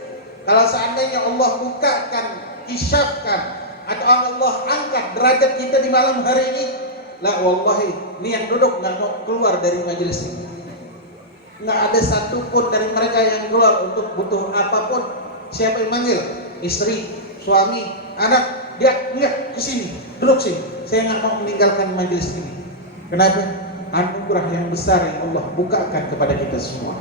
Kalau seandainya Allah bukakan, isyafkan, atau Allah angkat derajat kita di malam hari ini, la wallahi, ini yang duduk nggak mau keluar dari majelis ini. Nggak ada satupun dari mereka yang keluar untuk butuh apapun. Siapa yang manggil? Istri, suami, anak, dia enggak kesini, duduk sini. Saya nggak mau meninggalkan majelis ini. Kenapa? Anugerah yang besar yang Allah bukakan kepada kita semua.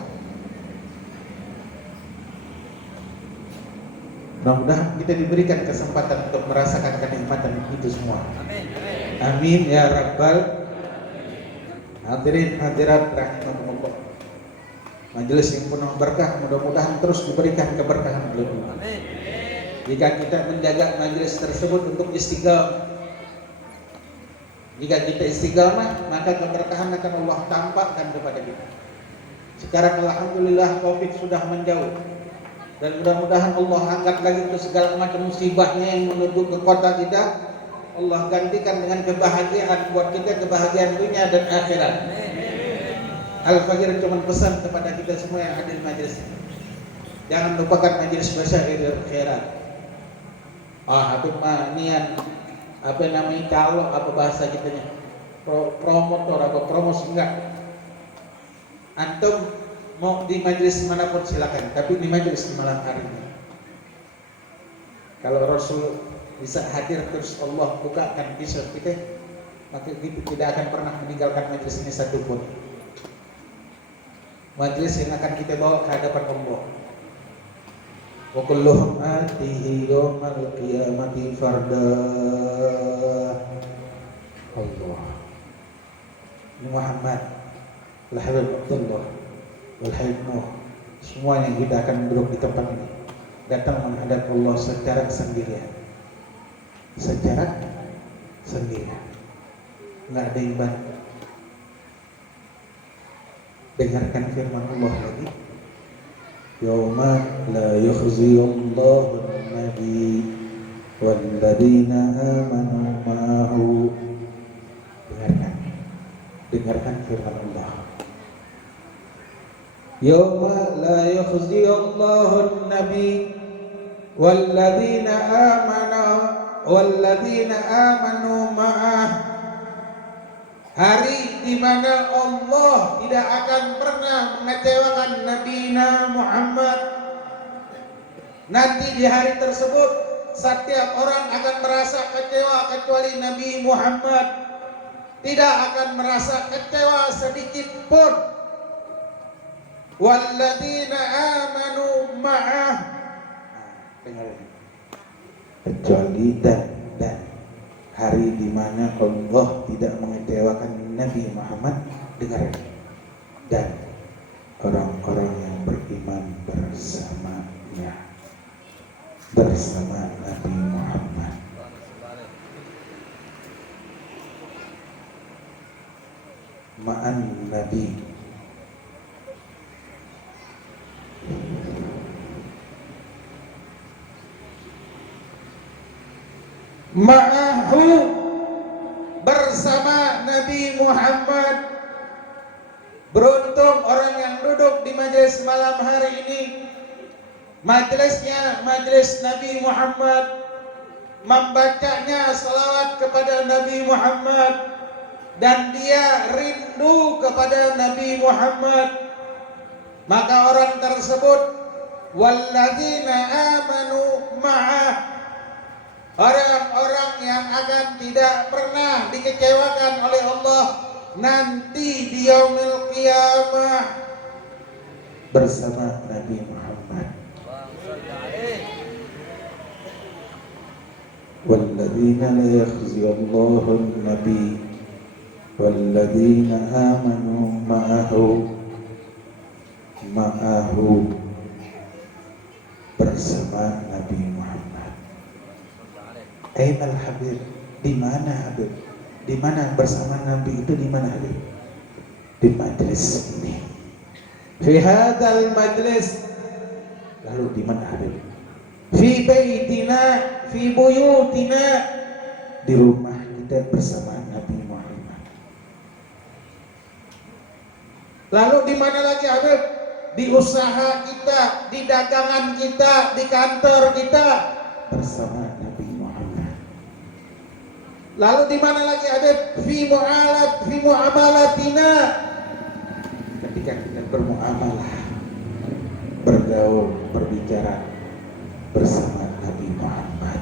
Mudah-mudahan kita diberikan kesempatan untuk merasakan kenikmatan itu semua. Amin ya rabbal hadirin hadirat rahimakumullah. majelis yang penuh berkah, mudah-mudahan terus diberikan keberkahan oleh Allah. Jika kita menjaga majelis tersebut untuk istiqamah, jika kita istiqamah, maka keberkahan akan Allah tampakkan kepada kita. Sekarang alhamdulillah Covid sudah menjauh, dan mudah-mudahan Allah angkat lagi ke segala macam musibahnya yang menuju ke kota kita. Allah gantikan dengan kebahagiaan buat kita, kebahagiaan dunia dan akhirat. Al-Fajr cuma pesan kepada kita semua yang hadir majelis, jangan lupakan majelis Basyairul Khairat. Habis nian apa namanya calo, apa bahasa kitanya, promotor apa promos, enggak. Antum mau di majelis manapun silakan, tapi di majelis di malam hari ini. Kalau Rasul bisa hadir terus Allah bukakan kisah kita, maka kita tidak akan pernah meninggalkan majelis ini satupun. Majelis yang akan kita bawa ke hadapan Allah. Wa kulluhum atihi yawmal qiyamati farda. Allah. Ini Muhammad, Al-Habib Abdullah, Al-Habib Nuh, semua yang kita akan duduk di tempat ini datang menghadap Allah secara sendirian. Secara sendirian. Enggak ada yang bantu. Dengarkan firman Allah lagi. Yauma la yukhziyallahu an-nabi walladzina amanu ma'ahu. Dengarkan firman Allah. Yauma la yukhziyallahu an-nabi walladzina amanu ma'ahu. Hari di mana Allah tidak akan pernah mengecewakan Nabi Muhammad. Nanti di hari tersebut setiap orang akan merasa kecewa kecuali Nabi Muhammad. Tidak akan merasa kecewa sedikit pun. Walladzina amanu ma'ah. Kecuali dan hari di mana Allah tidak mengecewakan Nabi Muhammad, dengar, dan orang-orang yang beriman bersamanya, bersama Nabi Muhammad. Ma'an Nabi. Ma'ahu, bersama Nabi Muhammad. Beruntung orang yang duduk di majelis malam hari ini, majelisnya majelis Nabi Muhammad, membacanya salawat kepada Nabi Muhammad, dan dia rindu kepada Nabi Muhammad. Maka orang tersebut walladzina amanu ma'ah, orang-orang yang akan tidak pernah dikecewakan oleh Allah nanti di yaumil qiyamah bersama Nabi Muhammad. Walladzina la yakhziyallahu an-nabi walladzina amanu ma'ahu bersama Nabi Muhammad. Ainal Habib, di mana Habib? Di mana bersama Nabi itu, di mana Habib? Di majlis ini. Fi hadzal majlis. Lalu di mana Habib? Fi baitina, fi buyutina, di rumah kita bersama Nabi Muhammad. Lalu di mana lagi Habib? Di usaha kita, di dagangan kita, di kantor kita bersama Nabi Muhammad. Lalu di mana lagi Habib? Fi muamalatina, ketika kita bermuamalah, bergaul, berbicara bersama Nabi Muhammad.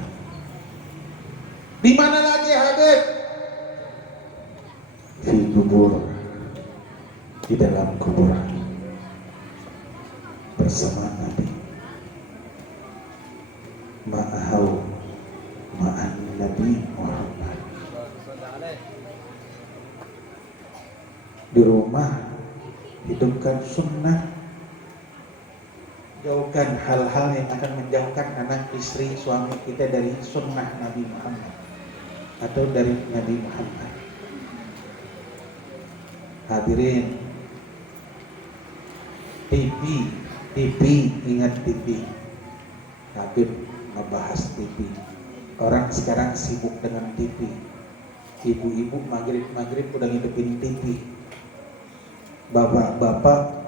Di mana lagi Habib? Fi kubur, di dalam kuburan bersama Nabi. Ma'an Nabi Muhammad. Di rumah hidupkan sunnah, jauhkan hal-hal yang akan menjauhkan anak, istri, suami kita dari sunnah Nabi Muhammad atau dari Nabi Muhammad. Hadirin, TV, ingat TV. Habib ngebahas TV. Orang sekarang sibuk dengan TV. Ibu-ibu maghrib udah ngidupin TV. Bapak-bapak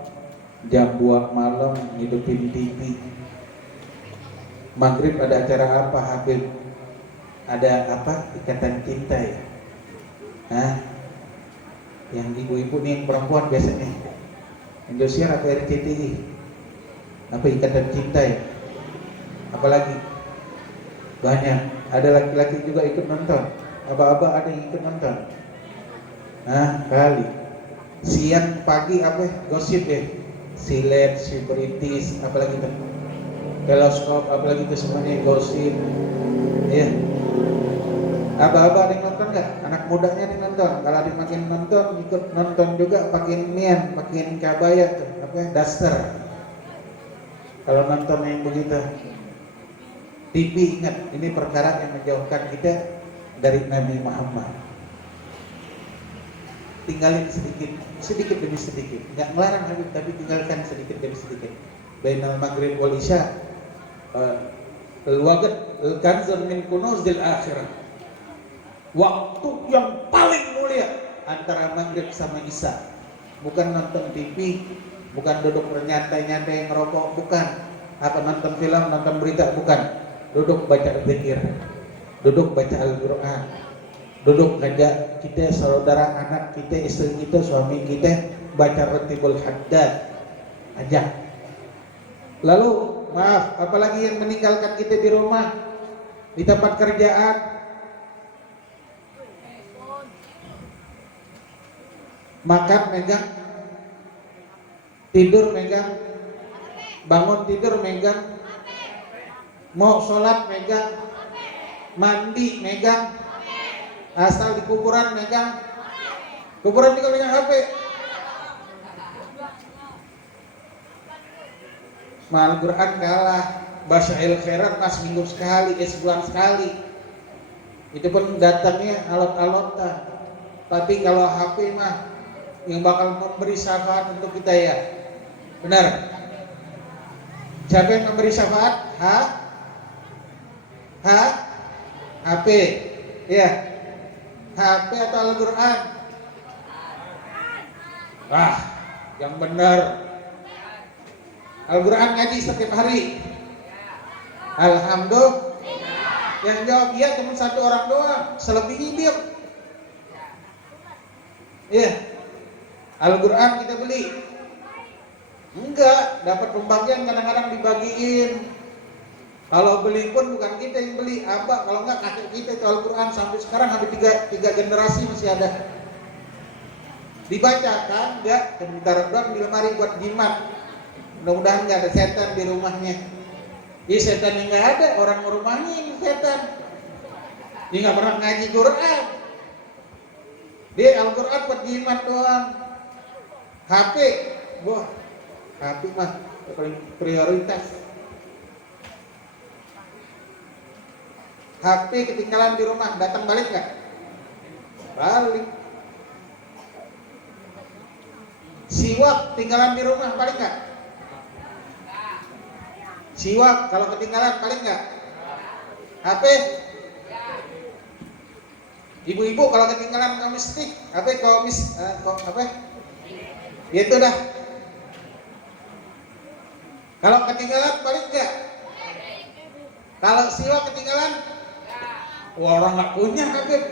jam 2 malam ngidupin TV. Maghrib ada acara apa Habib? Ada apa? Ikatan cinta ya? Hah? Yang ibu-ibu nih yang perempuan biasanya Indosiar apa RCTI? Apa ikatan cinta ya? Apalagi? Banyak. Ada laki-laki juga ikut nonton. Abah-abah ada yang ikut nonton. Nah, kali. Siang pagi apa? Gosip ya? Silet, Siberitis, apalagi itu? Teleskop, apalagi itu semuanya gosip. Iya. Abah-abah ada yang nonton nggak? Anak mudanya ada yang nonton. Kalau ada yang makin nonton, ikut nonton juga pakai nian, pakai kabaya tuh, apa ya? Daster. Kalau nonton yang begitu. TV ingat, ini perkara yang menjauhkan kita dari Nabi Muhammad. Tinggalin sedikit demi sedikit. Nggak melarang Habib, tapi tinggalkan sedikit demi sedikit. Bainal maghrib wal isya, al-waqt al-kanzun min kunuzil akhirah. Waktu yang paling mulia antara maghrib sama isya. Bukan nonton TV, bukan duduk bernyantai-nyantai ngerokok, bukan. Apa nonton film, nonton berita, bukan. Duduk baca zikir, duduk baca Al-Quran, duduk ngajak kita, saudara, anak kita, istri kita, suami kita baca Ratibul Haddad, ajak. Lalu maaf, apalagi yang meninggalkan kita di rumah, di tempat kerjaan, makan megang, tidur megang, bangun tidur megang, mau sholat megang, mandi megang, asal di kuburan megang, kuburan juga megang HP. Al-Quran kalah, Basya'il Khairat mas minggu sekali, sebulan sekali. Itu pun datangnya alot-alotan. Tapi kalau HP mah yang bakal memberi syafaat untuk kita ya, benar? Siapa yang memberi syafaat? HP, ya. HP atau Al-Quran? Yang benar. Al-Quran ngaji setiap hari. Alhamdulillah. Yang jawab iya cuma satu orang doang, selebihnya diam. Iya. Al-Quran kita beli. Enggak, dapat pembagian kadang-kadang dibagiin. Kalau beli pun bukan kita yang beli, abah. Kalau enggak kakek kita itu Al-Quran sampai sekarang hampir tiga generasi masih ada. Dibacakan, enggak, sebentar doang di lemari buat jimat. Mudah-mudahan enggak ada setan di rumahnya. Iya, setan yang enggak ada, orang rumahnya yang setan. Dia enggak pernah ngaji Quran. Dia Al-Quran buat jimat doang. HP, wah, HP mah paling prioritas. HP ketinggalan di rumah, datang balik nggak? Balik. Siwak tinggalan di rumah, balik nggak? Siwak kalau ketinggalan balik nggak? HP? Ibu-ibu kalau ketinggalan komis stick, apa? Itu dah. Kalau ketinggalan balik nggak? Kalau siwak ketinggalan? Wah, orang nggak punya Habib.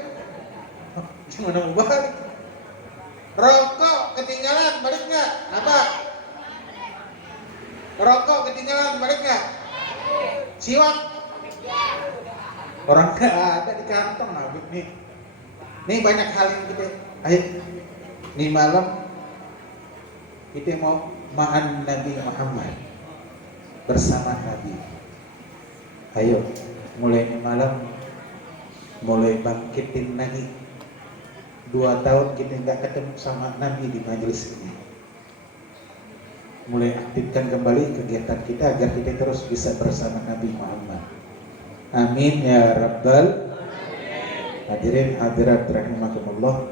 Gimana mau balik? Rokok ketinggalan balik nggak? Apa? Rokok ketinggalan balik nggak? Siwak? Orang nggak ada di kantong Habib nih. Nih banyak hal yang kita. Ayo, nih malam kita mau ma'an Nabi Muhammad, bersama Nabi. Ayo, mulai malam, mulai bangkitin lagi. 2 tahun kita nggak ketemu sama Nabi di majelis ini. mulai aktifkan kembali kegiatan kita agar kita terus bisa bersama Nabi Muhammad. Amin ya rabbal hadirin hadirat rahimakumullah.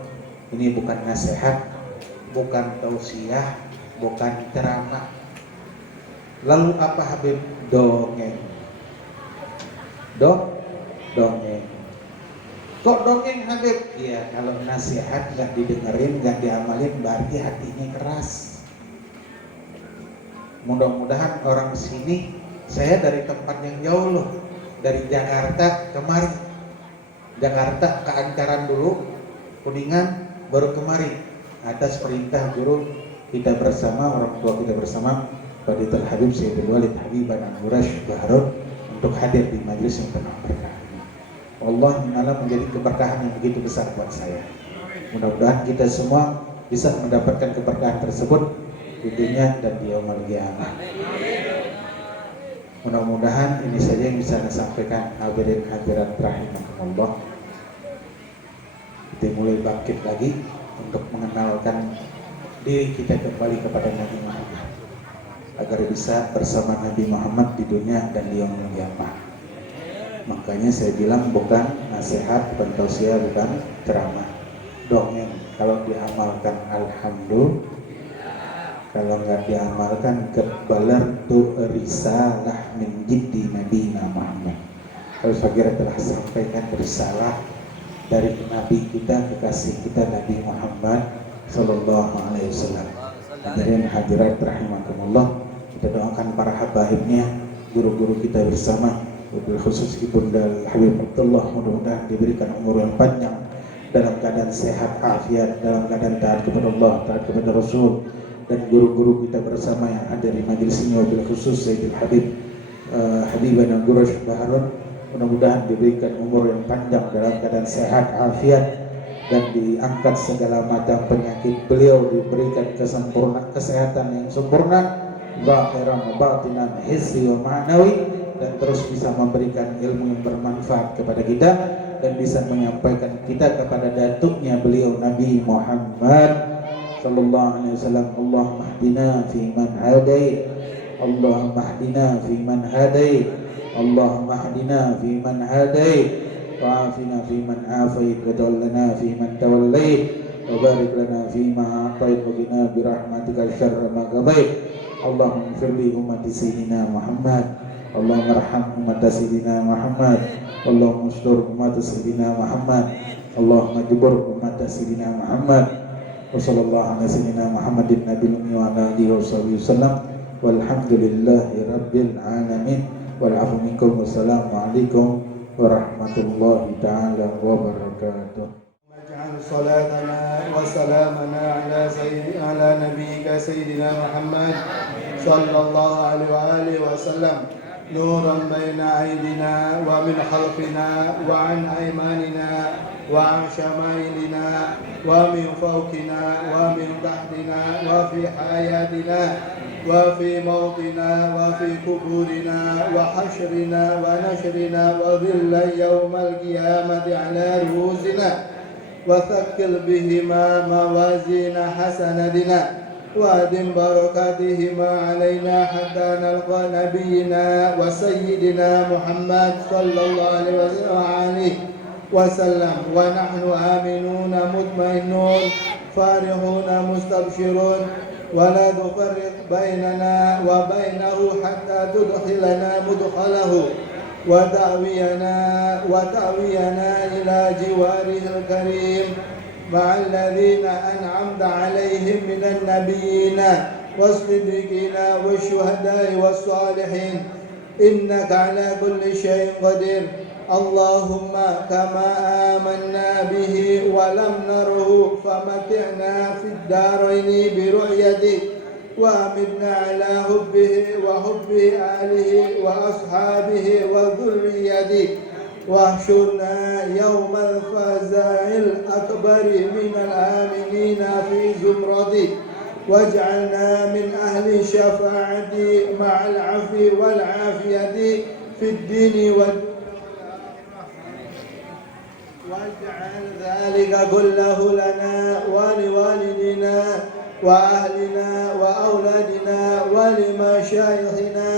Ini bukan nasihat, bukan tausiah, bukan ceramah. Lalu apa Habib? Dongeng. Dongeng. Kok dongeng Habib? Iya, kalau nasihat nggak didengerin, nggak diamalin, berarti hatinya keras. Mudah-mudahan orang sini, saya dari tempat yang jauh loh, dari Jakarta kemari. Jakarta ke Ancaran dulu, Kuningan, baru kemari. Atas perintah guru kita bersama, orang tua kita bersama, Fadilatul Habib Sayyidul Walid Habiban Al-Murash Baharun, untuk hadir di majelis yang penuh berkah ini. Allah Ta'ala menjadi keberkahan yang begitu besar buat saya. Mudah-mudahan kita semua bisa mendapatkan keberkahan tersebut di dunia dan di yaumul qiyamah. Mudah-mudahan ini saja yang bisa saya sampaikan. Hadirin hadirat rahimakumullah. Kita mulai bangkit lagi untuk mengenalkan diri kita kembali kepada Nabi Muhammad, agar bisa bersama Nabi Muhammad di dunia dan di yaumul qiyamah. Makanya saya bilang bukan nasihat, bukan tausiah, bukan ceramah, dongeng. Kalau diamalkan alhamdulillah, kalau nggak diamalkan kebalar tu risalah min jiddi Nabi Muhammad. Kalau saya telah sampaikan risalah dari Nabi kita, kekasih kita Nabi Muhammad Sallallahu Alaihi Wasallam. Hadirin hadirat rahimakumullah, kita doakan para habaibnya, guru-guru kita bersama, wabil khusus Ibunda Habib Abdullah, mudah-mudahan diberikan umur yang panjang, dalam keadaan sehat, afiat, dalam keadaan taat kepada Allah, taat kepada Rasul, dan guru-guru kita bersama yang ada di majelis ini, wabil khusus Sayyidul Habib Habiban Al-Murash Baharun, mudah-mudahan diberikan umur yang panjang dalam keadaan sehat, afiat, dan diangkat segala macam penyakit. Beliau diberikan kesehatan yang sempurna, zahiran wa batinan, hissi wa ma'nawi, dan terus bisa memberikan ilmu yang bermanfaat kepada kita dan bisa menyampaikan kita kepada datuknya beliau Nabi Muhammad sallallahu alaihi wasallam. Allahumma hdina fi man hadait, Allahumma hdina fi man hadait, Allahumma hdina fi man hadait, wa'afina fi man afait, wa tawallana fi man tawallait, wa barik lana fi ma a'tait, wa qina bi rahmatika syarra ma qadait. Allahumma ighfir li ummati sayyidina Muhammad, Allahumma arham ummata sayyidina Muhammad, Allahumma ustur ummata sayyidina Muhammad, Allahumma jubur ummata sayyidina Muhammad. Wa sallallahu ala sayyidina Muhammadin nabiyil ummi wa ala alihi wasallam. Walhamdulillahi rabbil alamin. Wal afu minkum. Wassalamu alaikum warahmatullahi ta'ala wabarakatuh. واجعل صلاتنا وسلامنا على نبيك سيدنا محمد صلى الله عليه وآله وسلم نورا بين أيدينا ومن خلفنا وعن أيماننا وعن شمائلنا ومن فوقنا ومن تحتنا وفي حياتنا وفي موتنا وفي قبورنا وحشرنا ونشرنا وظل يوم القيامة على رؤوسنا وثقل بهما موازين حسناتنا وادم بركاتهما علينا حتى نلقى نبينا وسيدنا محمد صلى الله عليه وسلم ونحن آمنون مطمئنون فارحون مستبشرون ولا تفرق بيننا وبينه حتى تدخلنا مدخله وتأوينا إلى جواره الكريم مع الذين أنعمت عليهم من النبيين والصديقين والشهداء والصالحين إنك على كل شيء قدير. اللهم كما آمنا به ولم نره فمتعنا في الدارين برؤيته وأمتنا على حبه وحب آله وأصحابه وذريته واحشرنا يوم الفزع الأكبر من الآمنين في زمرته واجعلنا من أهل الشفاعة مع العفو والعافية في الدين والدنيا واجعل ذلك كله لنا ولوالدنا وأهلنا وأولادنا ولمشايخنا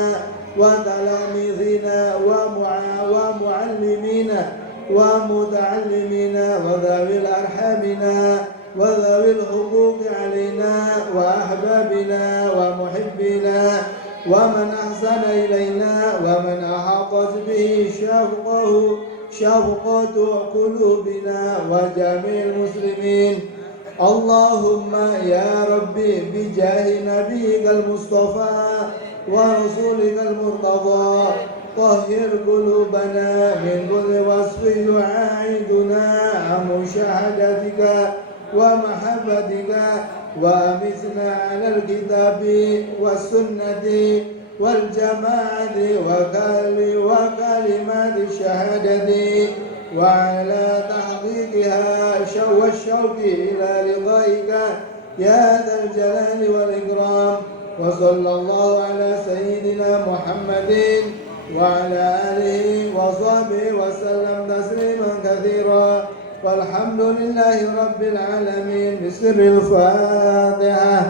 وتلاميذنا ومعلمينا ومتعلمينا وذوي الأرحامنا وذوي الحقوق علينا وأحبابنا ومحبينا ومن أحسن إلينا ومن أحاطت به شفقة قلوبنا وجميع المسلمين. اللهم يا ربي بجاه نبيك المصطفى ورسولك المرتضى طهر قلوبنا من كل وصف يعايدنا عن مشاهدتك ومحبتك وأمتنا على الكتاب والسنة والجماعة وكلمات الشهادة وعلى تحقيقها والشوق إلى رضائك يا ذا الجلال والإكرام. وصلى الله على سيدنا محمد وعلى آله وصحبه وسلم تسليما كثيرا والحمد لله رب العالمين. بسر الفاتحة.